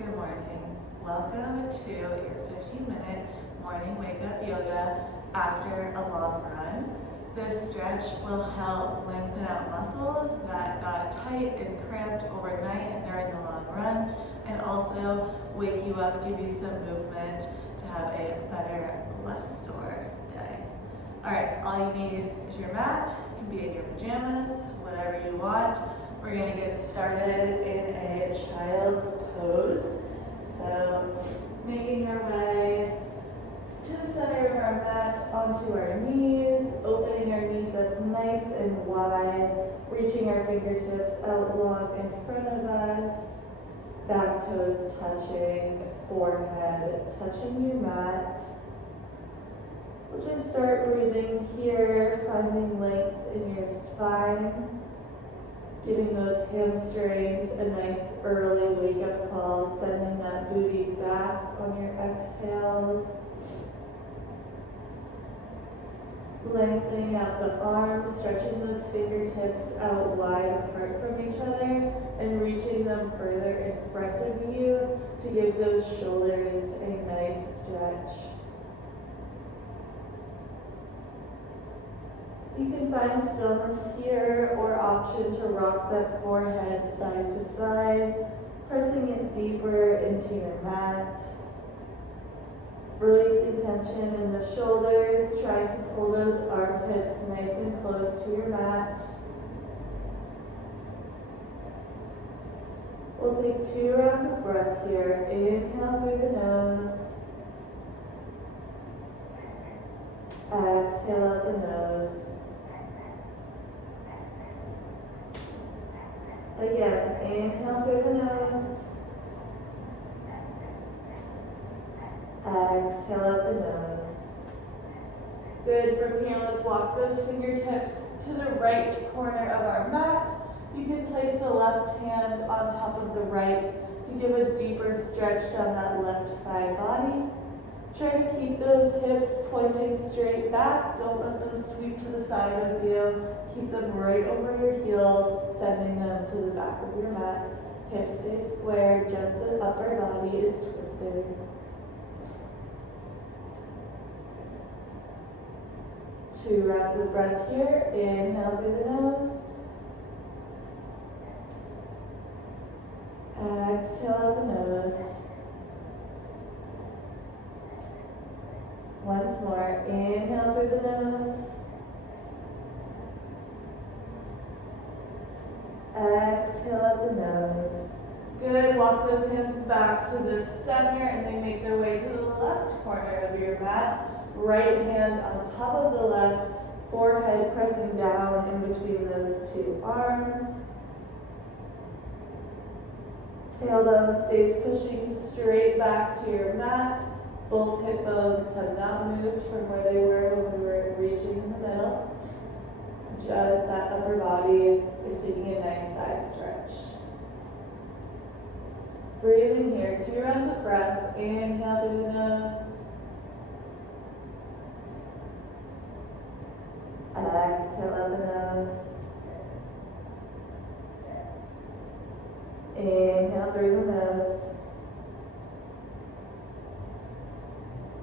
Good morning. Welcome to your 15-minute morning wake-up yoga after a long run. This stretch will help lengthen out muscles that got tight and cramped overnight during the long run, and also wake you up, give you some movement to have a better, less sore day. All right, all you need is your mat. You can be in your pajamas, whatever you want. We're gonna get started in a child's pose. So making our way to the center of our mat, onto our knees, opening our knees up nice and wide, reaching our fingertips out long in front of us, back toes touching, forehead touching your mat. We'll just start breathing here, finding length in your spine. Giving those hamstrings a nice early wake-up call, sending that booty back on your exhales. Lengthening out the arms, stretching those fingertips out wide apart from each other and reaching them further in front of you to give those shoulders a nice stretch. You can find stillness here or option to rock that forehead side to side, pressing it deeper into your mat. Releasing tension in the shoulders, trying to pull those armpits nice and close to your mat. We'll take 2 rounds of breath here. Inhale through the nose. Exhale out the nose. Again, inhale through the nose. Exhale out the nose. Good. From here, let's walk those fingertips to the right corner of our mat. You can place the left hand on top of the right to give a deeper stretch down that left side body. Try to keep those hips pointing straight back. Don't let them sweep to the side of you. Keep them right over your heels, sending them to the back of your mat. Hips stay square, just the upper body is twisted. Two rounds of breath here. Inhale through the nose. Exhale out the nose. Once more, inhale through the nose. Exhale out the nose. Good, walk those hands back to the center and they make their way to the left corner of your mat. Right hand on top of the left, forehead pressing down in between those 2 arms. Tailbone stays pushing straight back to your mat. Both hip bones have not moved from where they were when we were reaching in the middle. Just that upper body is taking a nice side stretch. Breathing here, 2 rounds of breath. Inhale through the nose. Exhale out the nose. Inhale through the nose.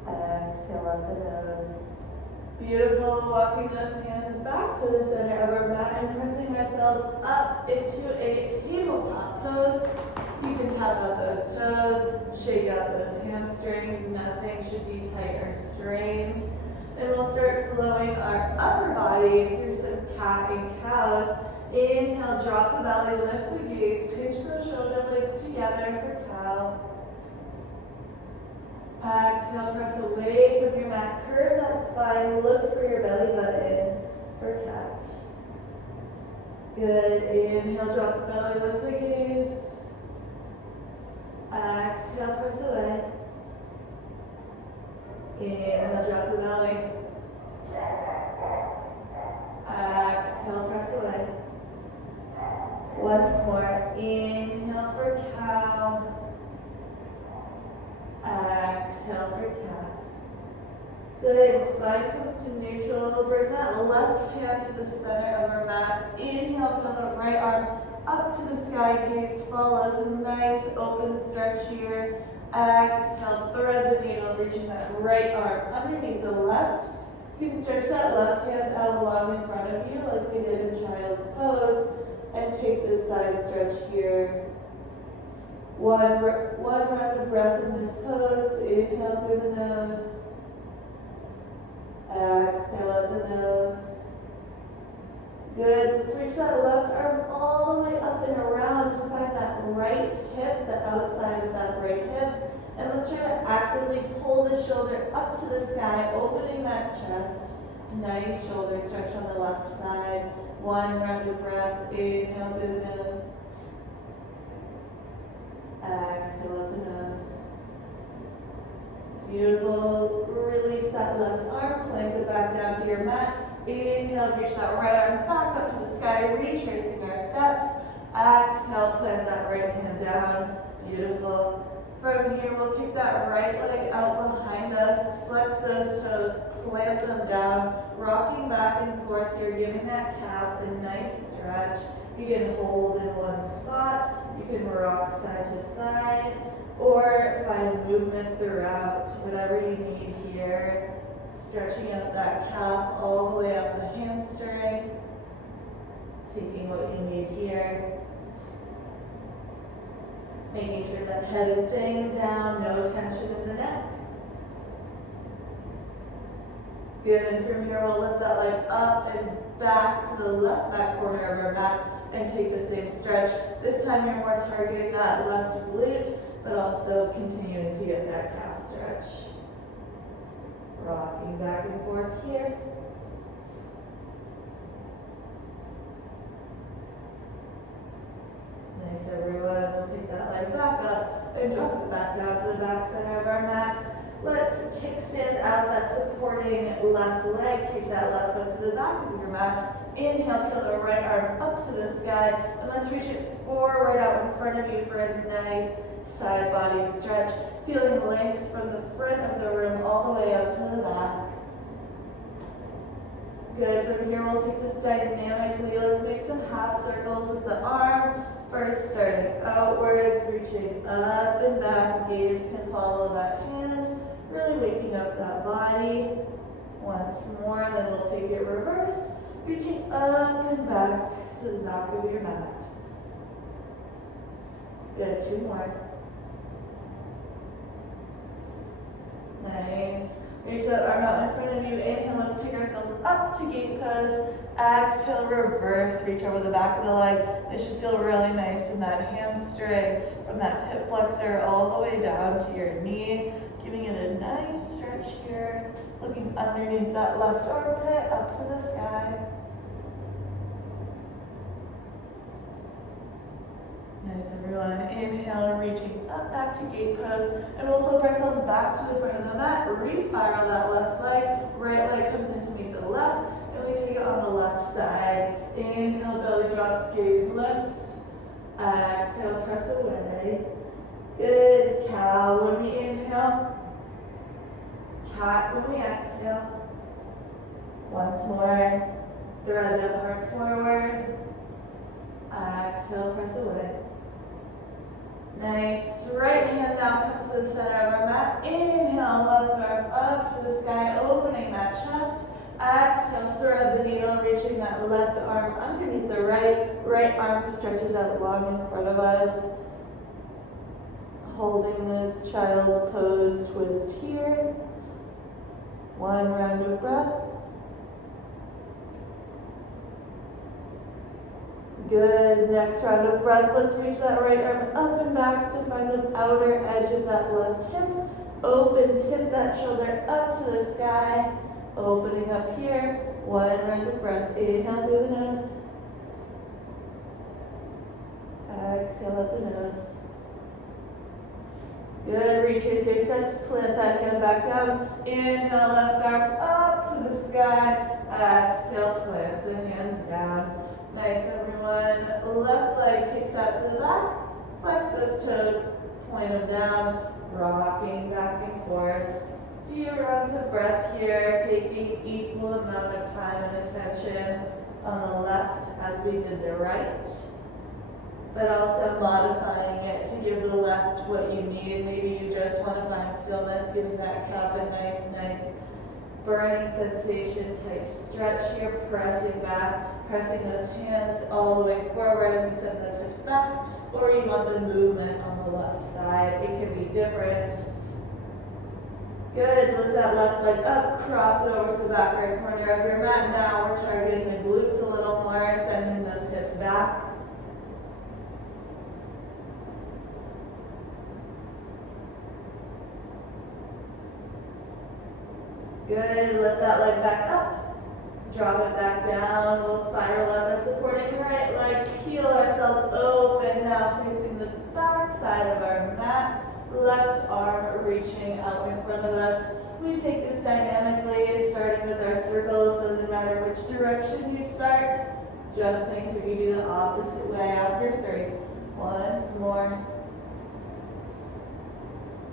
Exhale out the nose. Beautiful. Walking those hands back to the center of our mat and pressing ourselves up into a tabletop pose. You can tap out those toes, shake out those hamstrings. Nothing should be tight or strained. Then we'll start flowing our upper body through some cat and cows. Inhale, drop the belly, lift the gaze, pinch those shoulder blades together for cow. Exhale, press away from your mat, curve that spine, look for your belly button for cat. Good, inhale, drop the belly, lift the gaze. Exhale, press away. Inhale, drop the belly. Exhale, press away. Once more, inhale for cow. Exhale for cat. Good, spine comes to neutral. Bring that left hand to the center of our mat. Inhale, put the right arm up to the sky, gaze follows, a nice open stretch here. Exhale, thread the needle, reaching that right arm underneath the left. You can stretch that left hand out long in front of you like we did in child's pose, and take this side stretch here. One round of breath in this pose. Inhale through the nose. Exhale out the nose. Good. Let's reach that left arm all the way up and around to find that right hip, the outside of that right hip. And let's try to actively pull the shoulder up to the sky, opening that chest. Nice shoulder stretch on the left side. One round of breath. Inhale through the nose. Exhale out the nose. Beautiful. Release that left arm. Plant it back down to your mat. Inhale, reach that right arm back up to the sky, retracing our steps. Exhale, plant that right hand down. Beautiful. From here, we'll kick that right leg out behind us. Flex those toes, plant them down, rocking back and forth. You're giving that calf a nice stretch. You can hold in one spot. You can rock side to side, or find movement throughout, whatever you need here. Stretching out that calf all the way up the hamstring. Taking what you need here. Making sure that head is staying down, no tension in the neck. Good, and from here we'll lift that leg up and back to the left back corner of our mat and take the same stretch. This time you're more targeting that left glute, but also continuing to get that calf stretch. Rocking back and forth here. Nice, everyone. We'll take that leg back up and drop it back down to the back center of our mat. Let's kickstand out that supporting left leg. Kick that left foot to the back of your mat. Inhale, peel the right arm up to the sky. And let's reach it forward out in front of you for a nice side body stretch. Feeling length from the front of the room all the way up to the back. Good. From here, we'll take this dynamically. Let's make some half circles with the arm. First, starting outwards, reaching up and back. Gaze can follow that hand. Really waking up that body. Once more, then we'll take it reverse. Reaching up and back to the back of your mat. Good. Two more. Nice. Reach that arm out in front of you. Inhale, let's pick ourselves up to gate pose. Exhale, reverse. Reach over the back of the leg. This should feel really nice in that hamstring, from that hip flexor all the way down to your knee. Giving it a nice stretch here. Looking underneath that left armpit, up to the sky. Nice, everyone. Inhale, reaching up back to gate pose, and we'll flip ourselves back to the front of the mat. Re-spiral that left leg. Right leg comes in to meet the left, and we take it on the left side. Inhale, belly drops, gaze lifts. Exhale, press away. Good. Cow when we inhale. Cat when we exhale. Once more. Thread the heart forward. Exhale, press away. Nice. Right hand now comes to the center of our mat. Inhale, left arm up to the sky, opening that chest. Exhale, thread the needle, reaching that left arm underneath the right. Right arm stretches out long in front of us. Holding this child's pose twist here. One round of breath. Good. Next round of breath. Let's reach that right arm up and back to find the outer edge of that left hip. Open, tip that shoulder up to the sky. Opening up here. One round of breath. Inhale through the nose. Exhale out the nose. Good. Retrace your steps. Plant that hand back down. Inhale, left arm up to the sky. Exhale, plant the hands down. Nice, everyone. Left leg kicks out to the back. Flex those toes. Point them down. Rocking back and forth. Few rounds of breath here. Taking equal amount of time and attention on the left as we did the right. but also modifying it to give the left what you need. Maybe you just want to find stillness, giving that calf a nice burning sensation type stretch here, pressing back, pressing those hands all the way forward as you send those hips back, or you want the movement on the left side. It can be different. Good, lift that left leg up, cross it over to the back right corner of your mat. Now we're targeting the glutes a little more, sending those hips back. Good, lift that leg back up, drop it back down. We'll spiral up and supporting right leg, peel ourselves open, now facing the back side of our mat. Left arm reaching out in front of us. We take this dynamically, starting with our circles. Doesn't matter which direction you start. Just make sure you do the opposite way after 3. Once more.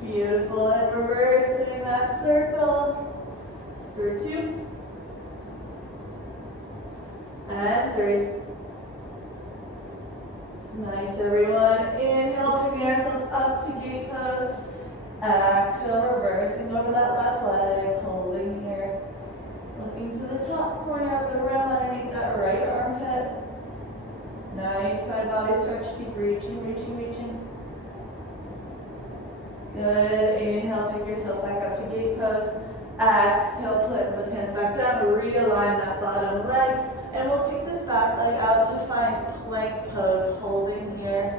Beautiful, and reversing that circle. For 2. And 3. Nice, everyone. Inhale, picking ourselves up to gate pose. Exhale, reversing over that left leg, holding here. Looking to the top corner of the room underneath that right armpit. Nice, side body stretch. Keep reaching. Good. Inhale, pick yourself back up to gate pose. Exhale, put those hands back down. Realign that bottom leg. And we'll kick this back leg out to find plank pose, holding here.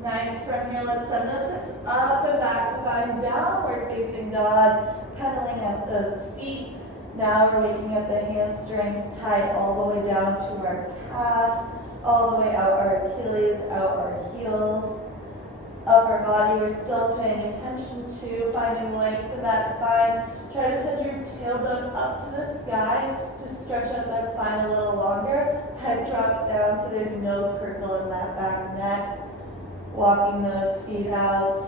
Nice, from here, let's send those hips up and back to find downward facing dog, pedaling out those feet. Now we're making up the hamstrings tight all the way down to our calves, all the way out our Achilles, out our heels. Upper body, we're still paying attention to finding length in that spine. Try to send your tailbone up to the sky to stretch out that spine a little longer. Head drops down so there's no crinkle in that back neck. Walking those feet out.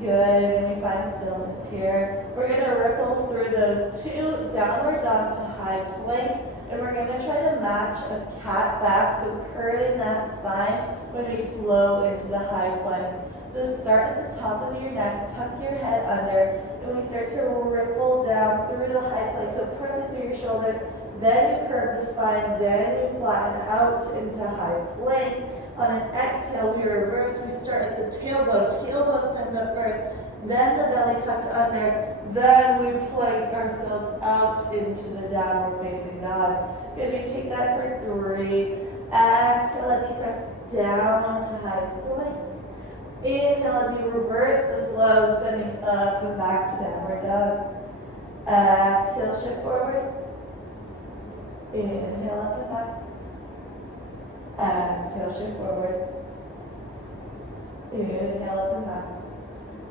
Good, and we find stillness here. We're gonna ripple through those 2, downward dog to high plank, and we're gonna try to match a cat back, so curving that spine when we flow into the high plank. So start at the top of your neck, tuck your head under, and we start to ripple down through the high plank, so pressing through your shoulders, then you curve the spine, then you flatten out into high plank. On an exhale, we reverse. We start at the tailbone. Tailbone sends up first, then the belly tucks under, then we plank ourselves out into the downward facing dog. Good, we take that for 3. Exhale as you press down to high plank. Inhale as you reverse the flow, sending up and back to downward dog. Exhale, shift forward. Inhale up and back. Exhale, shift forward. Inhale up and back.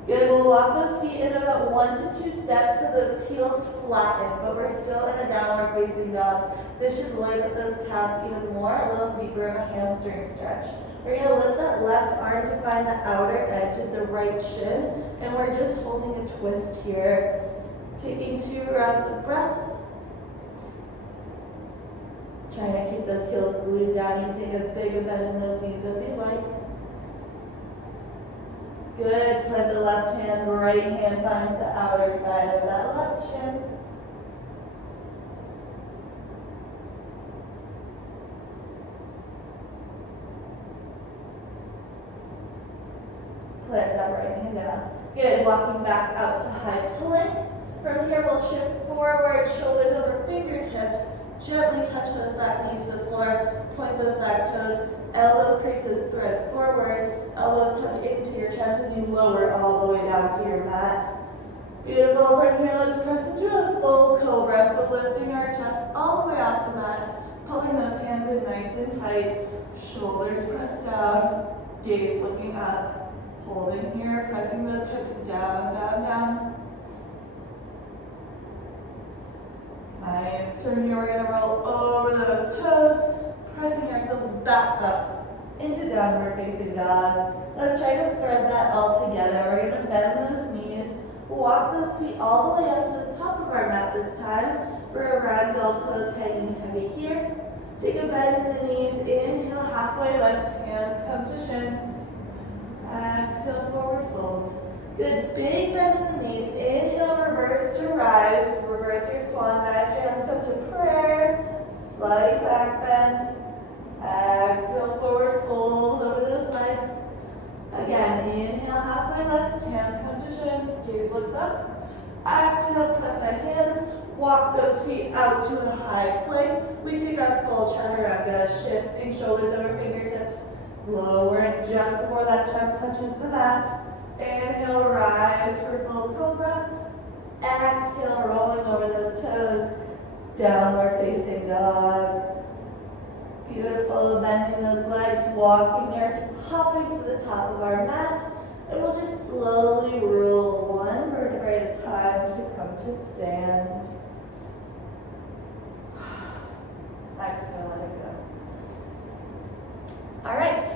Good, we'll walk those feet in about 1 to 2 steps so those heels flatten, but we're still in a downward facing dog. This should lift those calves even more, a little deeper of a hamstring stretch. We're going to lift that left arm to find the outer edge of the right shin, and we're just holding a twist here. Taking 2 rounds of breath. Trying to keep those heels glued down. You can take as big a bend in those knees as you like. Good. Plant the left hand, right hand finds the outer side of that left shin. Plant that right hand down. Good. Walking back out to high plank. From here, we'll shift forward, shoulders over fingertips. Gently touch those back knees to the floor, point those back toes, elbow creases thread forward, elbows hug into your chest as you lower all the way down to your mat. Beautiful. From here, let's press into a full cobra, so lifting our chest all the way off the mat, pulling those hands in nice and tight, shoulders pressed down, gaze looking up, holding here, pressing those hips down, down, down. Nice. From here, we're going to roll over those toes, pressing ourselves back up into downward facing dog. Let's try to thread that all together. We're going to bend those knees, walk those feet all the way up to the top of our mat this time. for a ragdoll pose, hanging heavy here. Take a bend in the knees, inhale, halfway lift, hands come to shins. Exhale, forward fold. Good, big bend in the knees, inhale, reverse to rise, reverse your swan dive, hands come to prayer, slight back bend. Exhale, forward fold over those legs. Again, inhale, halfway lift, hands come to shins, gaze looks up. Exhale, plant the hands, walk those feet out to a high plank. We take our full chaturanga, shifting shoulders over fingertips. Lowering just before that chest touches the mat. Inhale, rise for full cobra. Exhale, rolling over those toes. Downward facing dog. Beautiful, bending those legs, walking or hopping to the top of our mat. And we'll just slowly roll one vertebrae at a time to come to stand. Exhale, let it go. All right.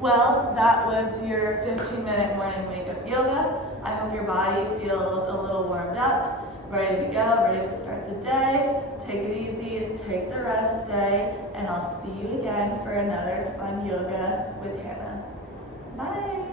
Well, that was your 15-minute morning wake-up yoga. I hope your body feels a little warmed up, ready to go, ready to start the day. Take it easy, take the rest day, and I'll see you again for another fun yoga with Hannah. Bye.